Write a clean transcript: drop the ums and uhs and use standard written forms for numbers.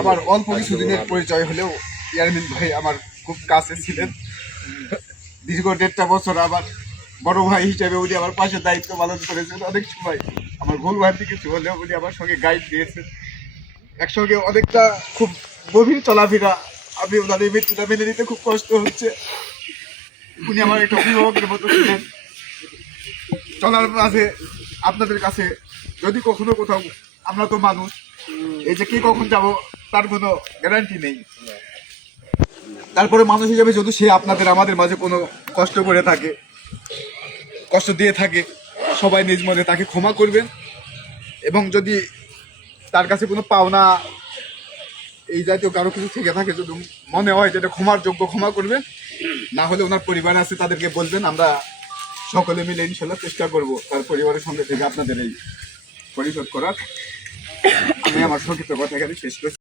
আমার অল্প কিছুদিনের পরিচয় হলেও ইয়ারমিন ভাই আমার খুব কাছে ছিলেন। দীর্ঘ 1.5 বছর আমার বড় ভাই হিসেবে উনি আমার পাশে দায়িত্ব পালন করেছেন। অনেক সময় আমার ভুল ভ্রান্তি কিছু হলেও উনি আমার সঙ্গে গাইড দিয়েছেন। একসঙ্গে অনেকটা খুব গভীর চলাফেরা। আমি ওনাদের মৃত্যুটা মেনে নিতে খুব কষ্ট হচ্ছে। উনি আমার একটা অভিভাবকের মতো ছিলেন। চলার মাঝে আপনাদের কাছে যদি কখনো কোথাও, আমরা তো মানুষ, এই যে কে কখন যাব তার কোনো গ্যারান্টি নেই। তারপরে মানুষ হিসেবে যদি সে আপনাদের আমাদের মাঝে কোনো কষ্ট করে থাকে, কষ্ট দিয়ে থাকে, সবাই নিজ মনে তাকে ক্ষমা করবেন। এবং যদি তার কাছে কোনো পাওনা এই জাতীয় কারো কিছু থেকে থাকে, যদি মনে হয় যেটা ক্ষমার যোগ্য, ক্ষমা করবেন। না হলে ওনার পরিবার আছে তাদেরকে বলবেন, আমরা সকলে মিলে ইনশাল্লাহ চেষ্টা করব তার পরিবারের সঙ্গে থেকে আপনাদের এই পরিশোধ করার। আমি আমার সংক্ষিপ্ত কথা এখানে শেষ করছি।